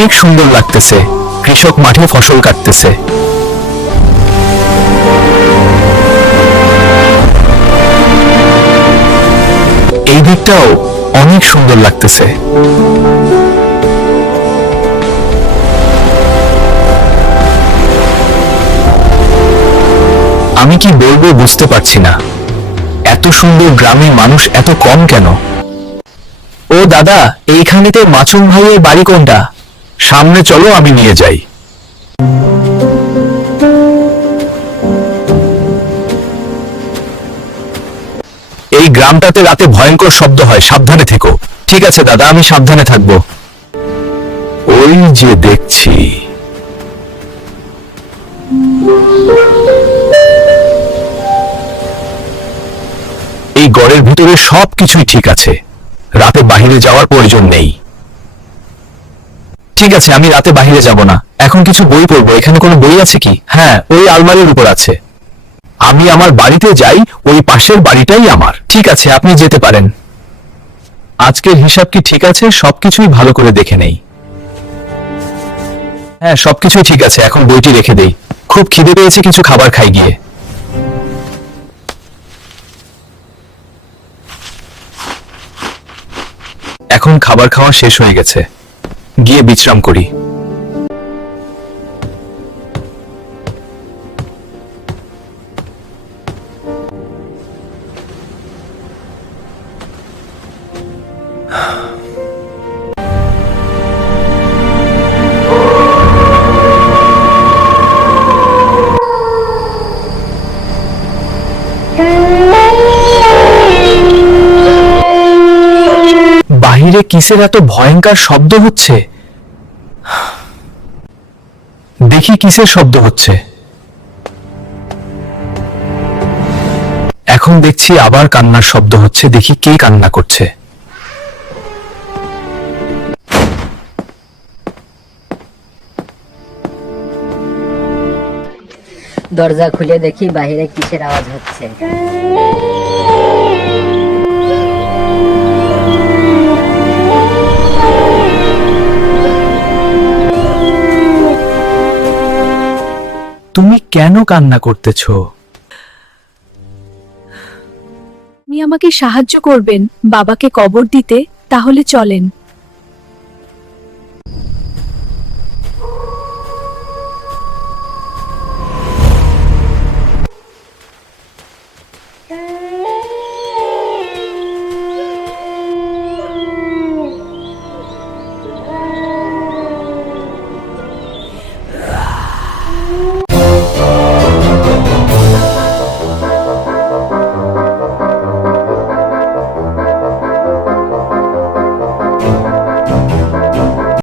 অনেক সুন্দর লাগতেছে। কৃষক মাঠে ফসল কাটতেছে। এই দিকটাও অনেক সুন্দর লাগতেছে। আমি কি বলবো বুঝতে পারছি না। এত সুন্দর গ্রামে মানুষ এত কম কেন? ও দাদা, এইখানেতে মাছুম ভাইয়ের বাড়ি কোনটা? সামনে চলো, আমি নিয়ে যাই। এই গ্রামটাতে রাতে ভয়ঙ্কর শব্দ হয়, সাবধানে থেকো। ঠিক আছে দাদা, আমি সাবধানে থাকবো। ওই যে দেখছি। এই গড়ের ভিতরে সবকিছুই ঠিক আছে, রাতে বাহিরে যাওয়ার প্রয়োজন নেই। ঠিক আছে, আমি রাতে বাহিরে যাব না। এখন কিছু বই পড়বো। এখানে কোনো বই আছে কি? হ্যাঁ, ওই আলমারির উপর আছে। আমি আমার বাড়িতে যাই, ওই পাশের বাড়িটাই আমার। ঠিক আছে, আপনি যেতে পারেন। আজকের হিসাব কি ঠিক আছে? সবকিছুই ভালো করে দেখে নেই। হ্যাঁ, সবকিছুই ঠিক আছে। এখন বইটি রেখে দেই। খুব খিদে পেয়েছে, কিছু খাবার খাই গিয়ে। এখন খাবার খাওয়া শেষ হয়ে গেছে, গিয়ে বিশ্রাম করি। বাহিরে কিসের এত ভয়ঙ্কর শব্দ হচ্ছে? দেখি কিসের শব্দ হচ্ছে। এখন দেখছি আবার কান্নার শব্দ হচ্ছে। দেখি কে কান্না করছে। দরজা খুলে দেখি বাইরে কিসের আওয়াজ হচ্ছে। তুমি কেন কান্না করতেছো? আপনি আমাকে সাহায্য করবেন বাবাকে কবর দিতে, তাহলে চলেন।